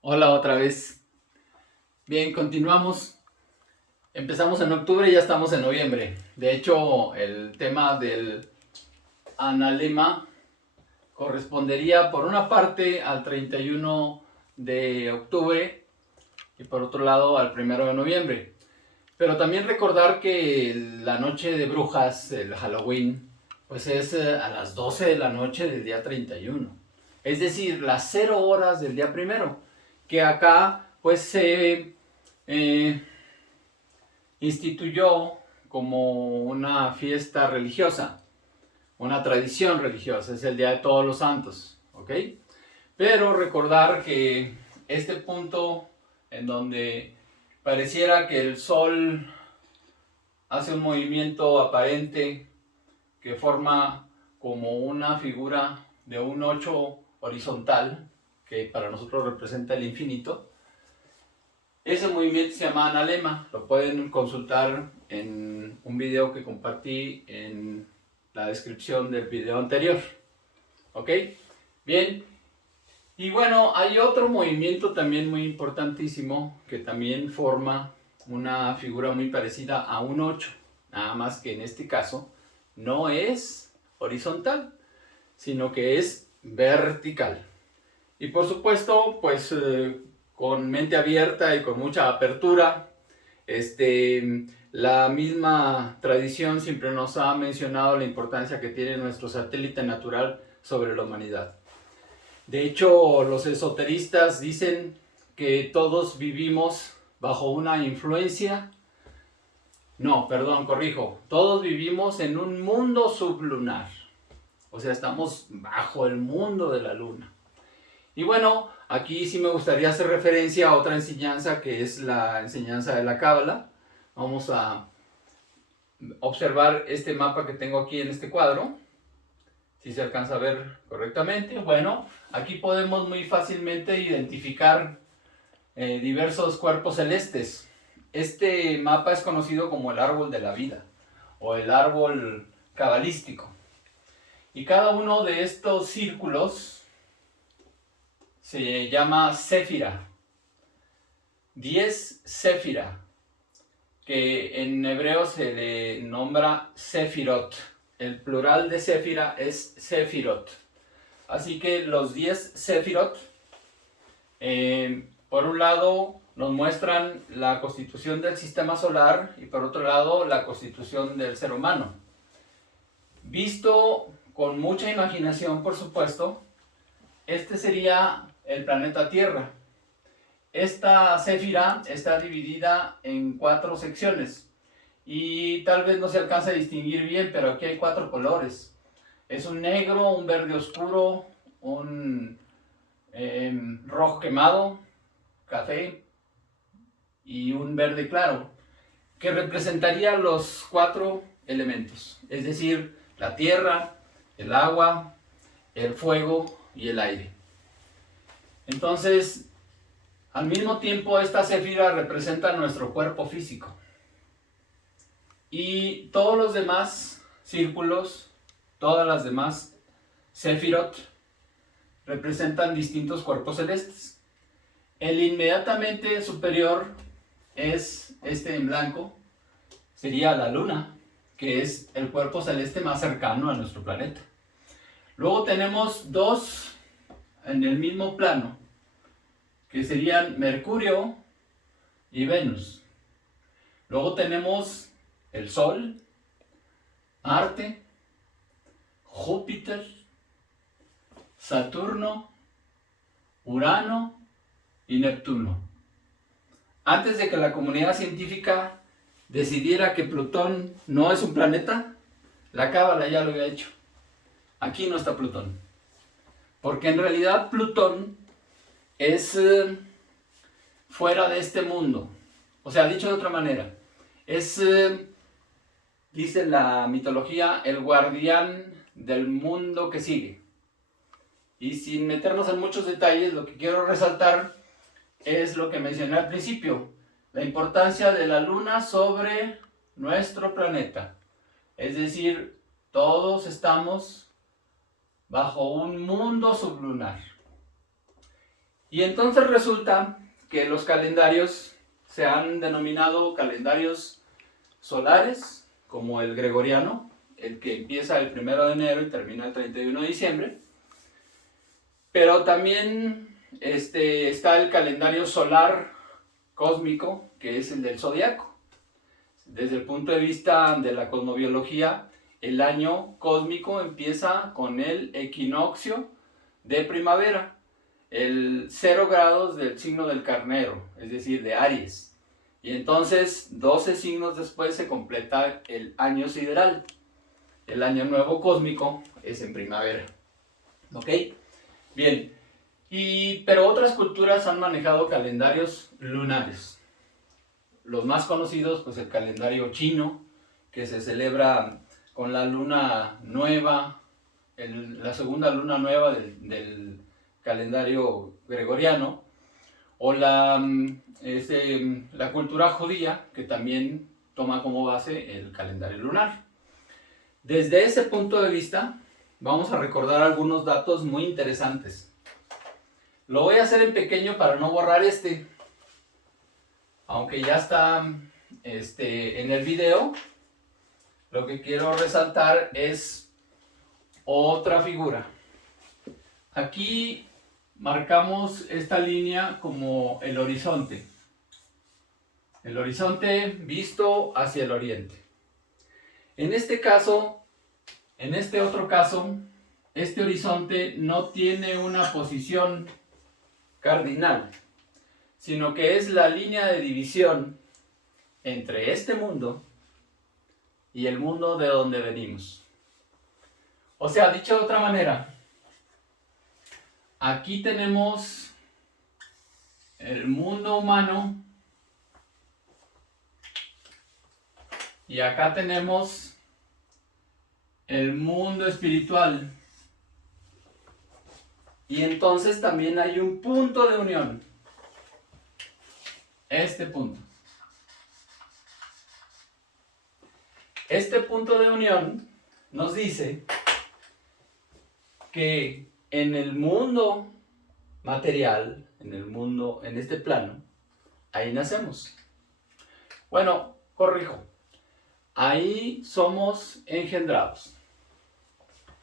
Hola otra vez. Bien, continuamos. Empezamos en octubre y ya estamos en noviembre. De hecho, el tema del analema correspondería por una parte al 31 de octubre y por otro lado al 1 de noviembre. Pero también recordar que la noche de brujas, el Halloween, pues es a las 12 de la noche del día 31. Es decir, las 0 horas del día primero. Que acá pues se eh, instituyó como una fiesta religiosa, una tradición religiosa. Es el Día de Todos los Santos. ¿Ok? Pero recordar que este punto en donde pareciera que el sol hace un movimiento aparente que forma como una figura de un 8 horizontal, que para nosotros representa el infinito. Ese movimiento se llama analema, lo pueden consultar en un video que compartí en la descripción del video anterior. ¿Ok? Bien, y bueno, hay otro movimiento también muy importantísimo que también forma una figura muy parecida a un 8, nada más que en este caso no es horizontal, sino que es vertical. Y por supuesto, pues con mente abierta y con mucha apertura, la misma tradición siempre nos ha mencionado la importancia que tiene nuestro satélite natural sobre la humanidad. De hecho, los esoteristas dicen que todos vivimos bajo una influencia. No, perdón, corrijo. Todos vivimos en un mundo sublunar. O sea, estamos bajo el mundo de la luna. Y bueno, aquí sí me gustaría hacer referencia a otra enseñanza que es la enseñanza de la Cábala. Vamos a observar este mapa que tengo aquí en este cuadro. Si se alcanza a ver correctamente. Bueno, aquí podemos muy fácilmente identificar diversos cuerpos celestes. Este mapa es conocido como el árbol de la vida o el árbol cabalístico. Y cada uno de estos círculos se llama Séfira. 10 Séfira, que en hebreo se le nombra Sefirot. El plural de Séfira es Sefirot. Así que los 10 Sefirot, por un lado, nos muestran la constitución del sistema solar y por otro lado, la constitución del ser humano. Visto con mucha imaginación, por supuesto, este sería el planeta Tierra. Esta Séfira está dividida en 4 secciones y tal vez no se alcanza a distinguir bien, pero aquí hay 4 colores. Es un negro, un verde oscuro, un rojo quemado, café y un verde claro, que representaría los 4 elementos, es decir, la tierra, el agua, el fuego y el aire. Entonces, al mismo tiempo, esta céfira representa nuestro cuerpo físico. Y todos los demás círculos, todas las demás céfirot, representan distintos cuerpos celestes. El inmediatamente superior es este en blanco, sería la luna, que es el cuerpo celeste más cercano a nuestro planeta. Luego tenemos 2 en el mismo plano, que serían Mercurio y Venus. Luego tenemos el Sol, Marte, Júpiter, Saturno, Urano y Neptuno. Antes de que la comunidad científica decidiera que Plutón no es un planeta, la Cábala ya lo había hecho. Aquí no está Plutón. Porque en realidad Plutón es fuera de este mundo. O sea, dicho de otra manera, es, dice la mitología, el guardián del mundo que sigue. Y sin meternos en muchos detalles, lo que quiero resaltar es lo que mencioné al principio, la importancia de la luna sobre nuestro planeta. Es decir, todos estamos bajo un mundo sublunar. Y entonces resulta que los calendarios se han denominado calendarios solares, como el gregoriano, el que empieza el 1 de enero y termina el 31 de diciembre. Pero también está el calendario solar cósmico, que es el del zodiaco. Desde el punto de vista de la cosmobiología, el año cósmico empieza con el equinoccio de primavera, el 0 grados del signo del carnero, es decir, de Aries. Y entonces 12 signos después se completa el año sideral. El año nuevo cósmico es en primavera. ¿Ok? Bien. Pero otras culturas han manejado calendarios lunares. Los más conocidos, pues el calendario chino, que se celebra con la luna nueva, la segunda luna nueva del calendario gregoriano, o la cultura judía, que también toma como base el calendario lunar. Desde ese punto de vista, vamos a recordar algunos datos muy interesantes. Lo voy a hacer en pequeño para no borrar aunque ya está en el video. Lo que quiero resaltar es otra figura. Aquí marcamos esta línea como el horizonte. El horizonte visto hacia el oriente. En este otro caso, este horizonte no tiene una posición cardinal, sino que es la línea de división entre este mundo y el mundo de donde venimos. O sea, dicho de otra manera, aquí tenemos el mundo humano y acá tenemos el mundo espiritual. Y entonces también hay un punto de unión. Este punto. Este punto de unión nos dice que en el mundo material, en este plano, ahí nacemos. Bueno, corrijo. Ahí somos engendrados.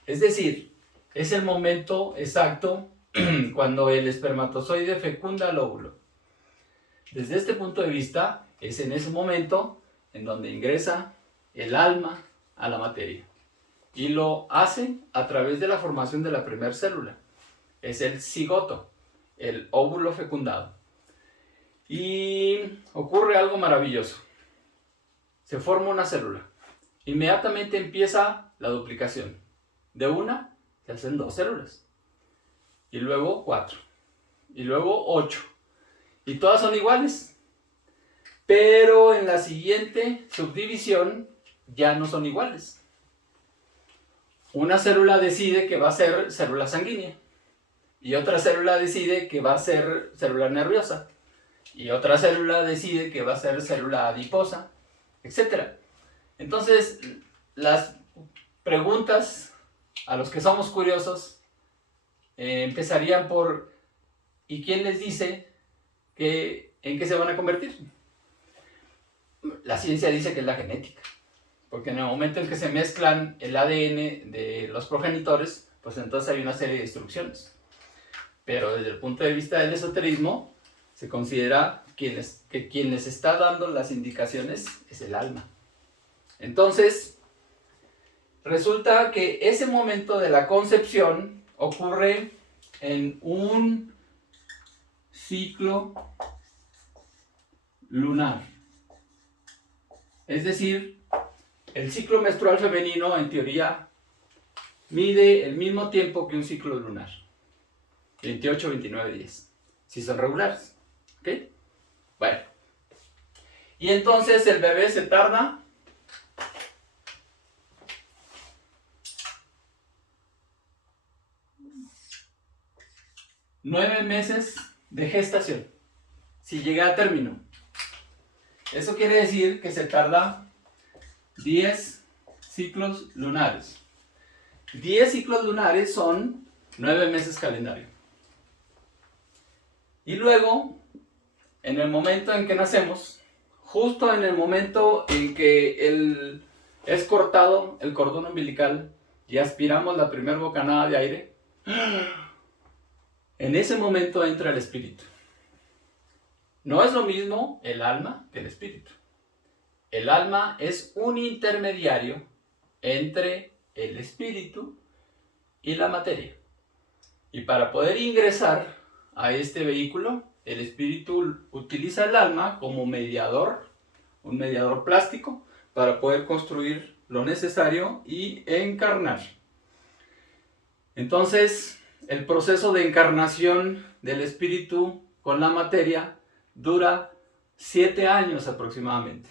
Es decir, es el momento exacto cuando el espermatozoide fecunda el óvulo. Desde este punto de vista, es en ese momento en donde ingresa el alma a la materia. Y lo hace a través de la formación de la primera célula. Es el cigoto, el óvulo fecundado. Y ocurre algo maravilloso. Se forma una célula. Inmediatamente empieza la duplicación. De una se hacen 2 células. Y luego 4. Y luego 8. Y todas son iguales. Pero en la siguiente subdivisión ya no son iguales. Una célula decide que va a ser célula sanguínea. Y otra célula decide que va a ser célula nerviosa. Y otra célula decide que va a ser célula adiposa, etc. Entonces, las preguntas a los que somos curiosos empezarían por: ¿y quién les dice en qué se van a convertir? La ciencia dice que es la genética, porque en el momento en que se mezclan el ADN de los progenitores, pues entonces hay una serie de instrucciones. Pero desde el punto de vista del esoterismo, se considera que quien les está dando las indicaciones es el alma. Entonces, resulta que ese momento de la concepción ocurre en un ciclo lunar. Es decir, el ciclo menstrual femenino, en teoría, mide el mismo tiempo que un ciclo lunar. 28, 29 días. Si son regulares. ¿Ok? Bueno. Y entonces el bebé se tarda 9 meses de gestación, si llega a término. Eso quiere decir que se tarda 10 ciclos lunares. 10 ciclos lunares son 9 meses calendario. Y luego, en el momento en que nacemos, justo en el momento en que es cortado el cordón umbilical y aspiramos la primera bocanada de aire, en ese momento entra el espíritu. No es lo mismo el alma que el espíritu. El alma es un intermediario entre el espíritu y la materia. Y para poder ingresar a este vehículo, el espíritu utiliza el alma como mediador, un mediador plástico, para poder construir lo necesario y encarnar. Entonces, el proceso de encarnación del espíritu con la materia dura 7 años aproximadamente,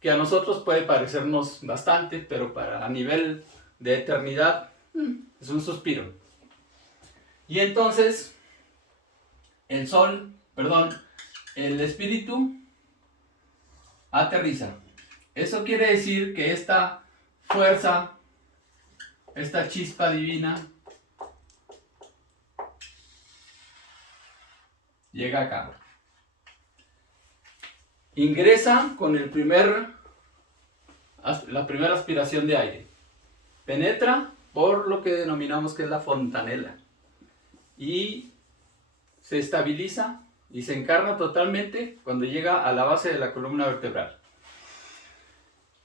que a nosotros puede parecernos bastante, pero a nivel de eternidad es un suspiro. Y entonces el espíritu aterriza. Eso quiere decir que esta fuerza, esta chispa divina, llega acá. Ingresa con la primera aspiración de aire. Penetra por lo que denominamos que es la fontanela. Y se estabiliza y se encarna totalmente cuando llega a la base de la columna vertebral.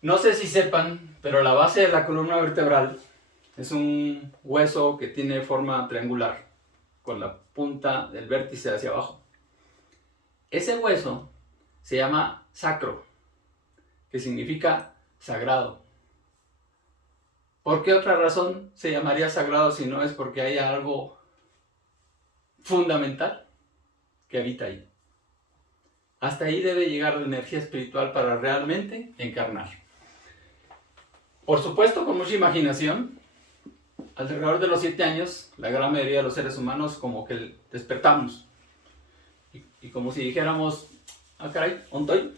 No sé si sepan, pero la base de la columna vertebral es un hueso que tiene forma triangular, con la punta del vértice hacia abajo. Ese hueso se llama sacro, que significa sagrado. ¿Por qué otra razón se llamaría sagrado si no es porque hay algo fundamental que habita ahí? Hasta ahí debe llegar la energía espiritual para realmente encarnar. Por supuesto, con mucha imaginación, alrededor de los 7 años, la gran mayoría de los seres humanos como que despertamos. Y como si dijéramos, ah caray, ¿dónde estoy?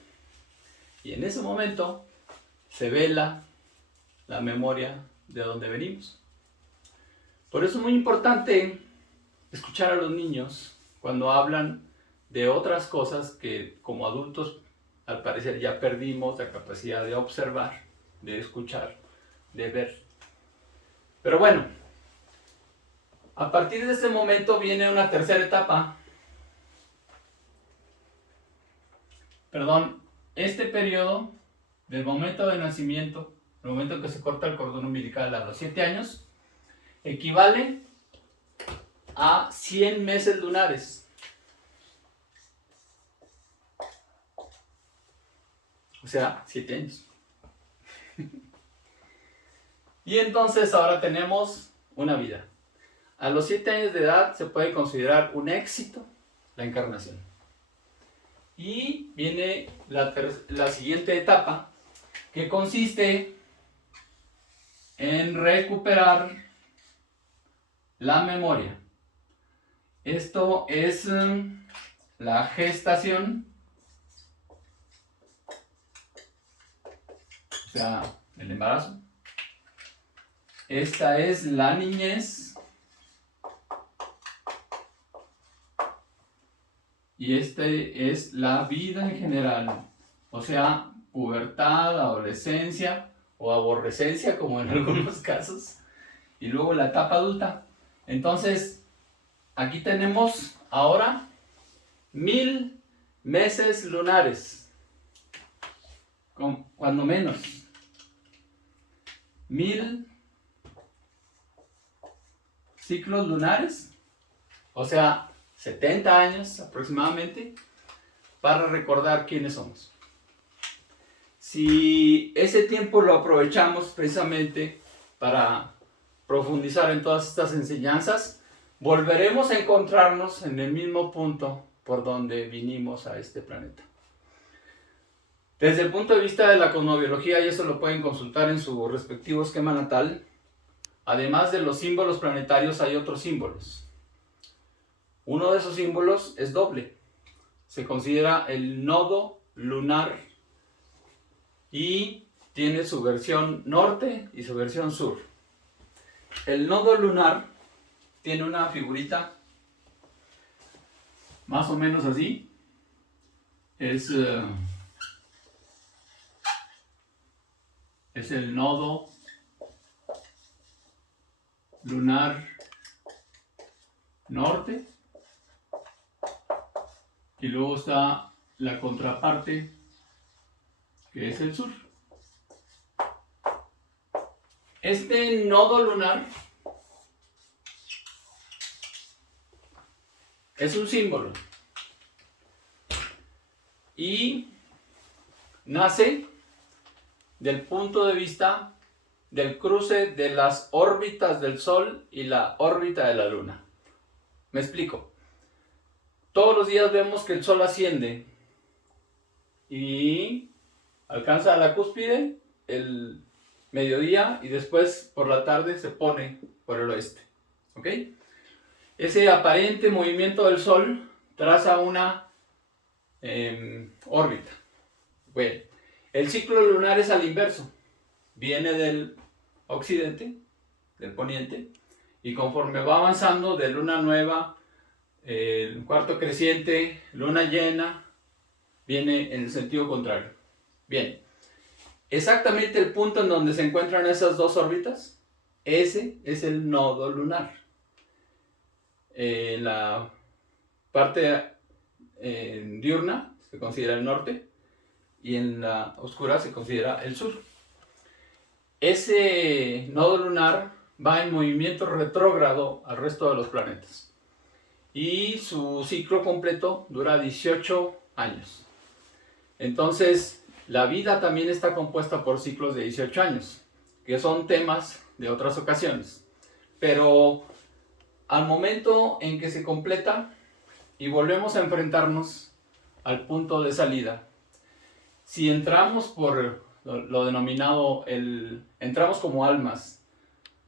Y en ese momento se vela la memoria de donde venimos. Por eso es muy importante escuchar a los niños cuando hablan de otras cosas que como adultos al parecer ya perdimos la capacidad de observar, de escuchar, de ver. Pero bueno, a partir de este momento viene una tercera etapa. Este periodo del momento de nacimiento, el momento en que se corta el cordón umbilical a los 7 años, equivale a 100 meses lunares. O sea, 7 años. Y entonces ahora tenemos una vida. A los 7 años de edad se puede considerar un éxito la encarnación. Y viene la siguiente etapa, que consiste en recuperar la memoria. Esto es la gestación, o sea, el embarazo. Esta es la niñez. Y este es la vida en general, o sea, pubertad, adolescencia o aborrecencia, como en algunos casos, y luego la etapa adulta. Entonces, aquí tenemos ahora 1000 meses lunares, cuando menos. 1000 ciclos lunares, o sea, 70 años aproximadamente, para recordar quiénes somos. Si ese tiempo lo aprovechamos precisamente para profundizar en todas estas enseñanzas, volveremos a encontrarnos en el mismo punto por donde vinimos a este planeta. Desde el punto de vista de la cosmobiología, y eso lo pueden consultar en su respectivo esquema natal, además de los símbolos planetarios hay otros símbolos. Uno de esos símbolos es doble. Se considera el nodo lunar y tiene su versión norte y su versión sur. El nodo lunar tiene una figurita más o menos así. Es el nodo lunar norte, y luego está la contraparte, que es el sur. Este nodo lunar es un símbolo y nace del punto de vista del cruce de las órbitas del Sol y la órbita de la Luna. Me explico. Todos los días vemos que el Sol asciende y alcanza la cúspide el mediodía y después por la tarde se pone por el oeste. ¿Ok? Ese aparente movimiento del Sol traza una órbita. Bueno, el ciclo lunar es al inverso. Viene del occidente, del poniente, y conforme va avanzando de luna nueva, el cuarto creciente, luna llena, viene en el sentido contrario. Bien, exactamente el punto en donde se encuentran esas dos órbitas, ese es el nodo lunar. En la parte diurna se considera el norte y en la oscura se considera el sur. Ese nodo lunar va en movimiento retrógrado al resto de los planetas y su ciclo completo dura 18 años. Entonces, la vida también está compuesta por ciclos de 18 años, que son temas de otras ocasiones. Pero al momento en que se completa y volvemos a enfrentarnos al punto de salida, si entramos por lo denominado, entramos como almas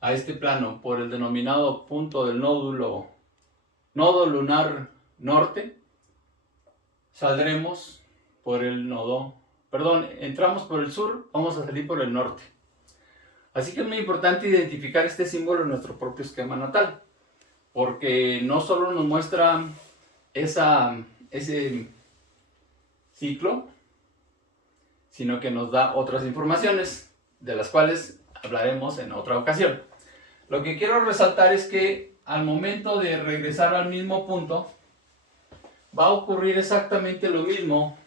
a este plano por el denominado punto del nodo lunar norte, saldremos por el entramos por el sur, vamos a salir por el norte. Así que es muy importante identificar este símbolo en nuestro propio esquema natal, porque no solo nos muestra ese ciclo, sino que nos da otras informaciones, de las cuales hablaremos en otra ocasión. Lo que quiero resaltar es que al momento de regresar al mismo punto, va a ocurrir exactamente lo mismo.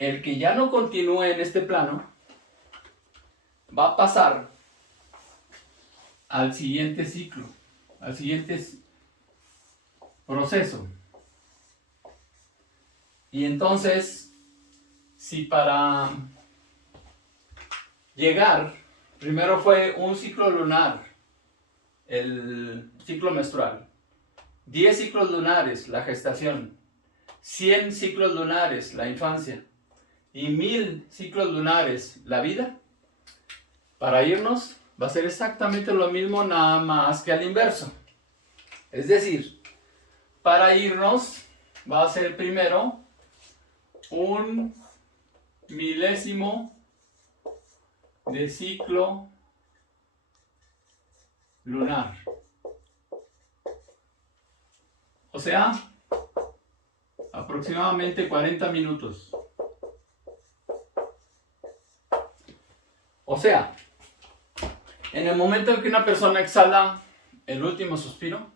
El que ya no continúe en este plano, va a pasar al siguiente ciclo, al siguiente proceso. Y entonces, si para llegar, primero fue un ciclo lunar, el ciclo menstrual, 10 ciclos lunares, la gestación, 100 ciclos lunares, la infancia, y 1000 ciclos lunares, la vida, para irnos va a ser exactamente lo mismo, nada más que al inverso. Es decir, para irnos va a ser primero un milésimo de ciclo lunar. O sea, aproximadamente 40 minutos. O sea, en el momento en que una persona exhala el último suspiro,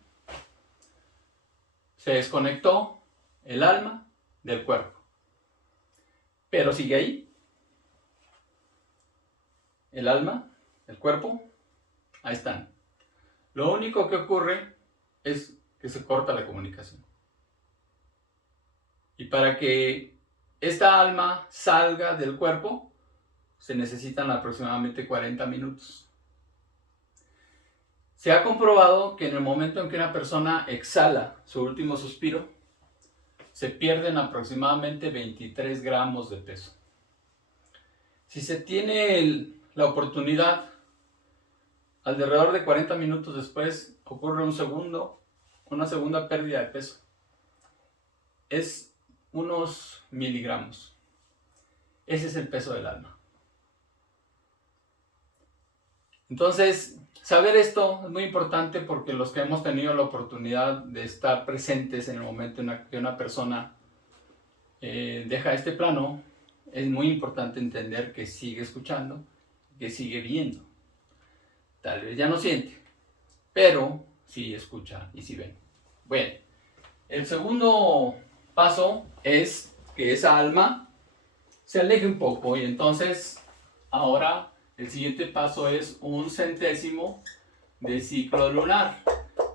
se desconectó el alma del cuerpo. Pero sigue ahí. El alma, el cuerpo, ahí están. Lo único que ocurre es que se corta la comunicación. Y para que esta alma salga del cuerpo, se necesitan aproximadamente 40 minutos. Se ha comprobado que en el momento en que una persona exhala su último suspiro, se pierden aproximadamente 23 gramos de peso. Si se tiene la oportunidad, alrededor de 40 minutos después ocurre una segunda pérdida de peso. Es unos miligramos. Ese es el peso del alma. Entonces, saber esto es muy importante porque los que hemos tenido la oportunidad de estar presentes en el momento en que una persona deja este plano, es muy importante entender que sigue escuchando, que sigue viendo. Tal vez ya no siente, pero sí escucha y sí ve. Bueno, el segundo paso es que esa alma se aleje un poco y entonces ahora el siguiente paso es un centésimo de ciclo lunar.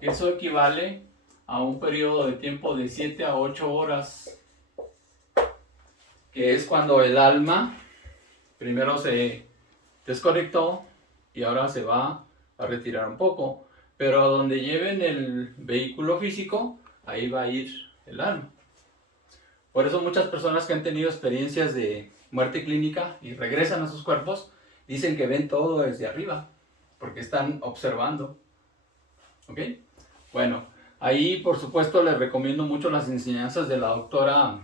Eso equivale a un periodo de tiempo de 7 a 8 horas, que es cuando el alma primero se desconectó y ahora se va a retirar un poco, pero a donde lleven el vehículo físico, ahí va a ir el alma. Por eso muchas personas que han tenido experiencias de muerte clínica y regresan a sus cuerpos, dicen que ven todo desde arriba, porque están observando. ¿Ok? Bueno, ahí por supuesto les recomiendo mucho las enseñanzas de la doctora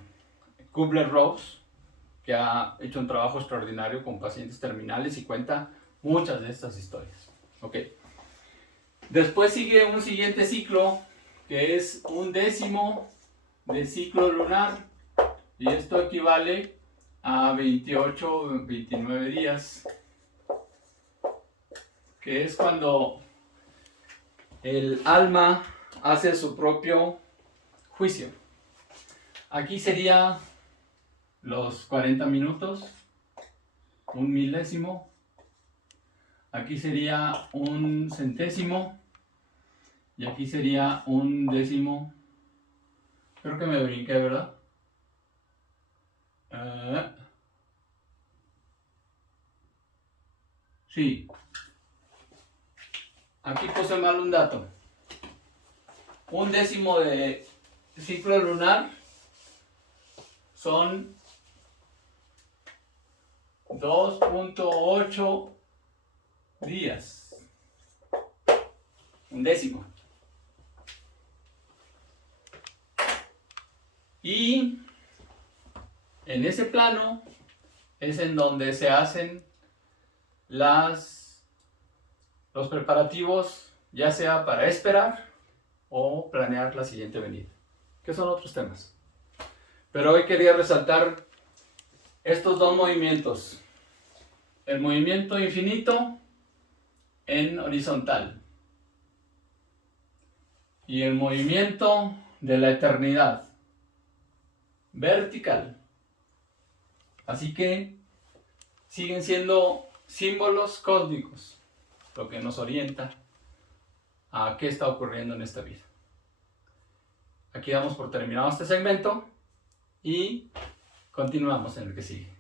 Kubler-Ross, que ha hecho un trabajo extraordinario con pacientes terminales y cuenta muchas de estas historias. ¿Ok? Después sigue un siguiente ciclo, que es un décimo de ciclo lunar, y esto equivale a 28 o 29 días, que es cuando el alma hace su propio juicio. Aquí sería los 40 minutos, un milésimo. Aquí sería un centésimo. Y aquí sería un décimo. Creo que me brinqué, ¿verdad? Sí. Aquí puse mal un dato. Un décimo de ciclo lunar son 2.8 días. Un décimo. Y en ese plano es en donde se hacen los preparativos, ya sea para esperar o planear la siguiente venida, que son otros temas. Pero hoy quería resaltar estos dos movimientos. El movimiento infinito en horizontal y el movimiento de la eternidad vertical. Así que siguen siendo símbolos cósmicos, lo que nos orienta a qué está ocurriendo en esta vida. Aquí damos por terminado este segmento y continuamos en el que sigue.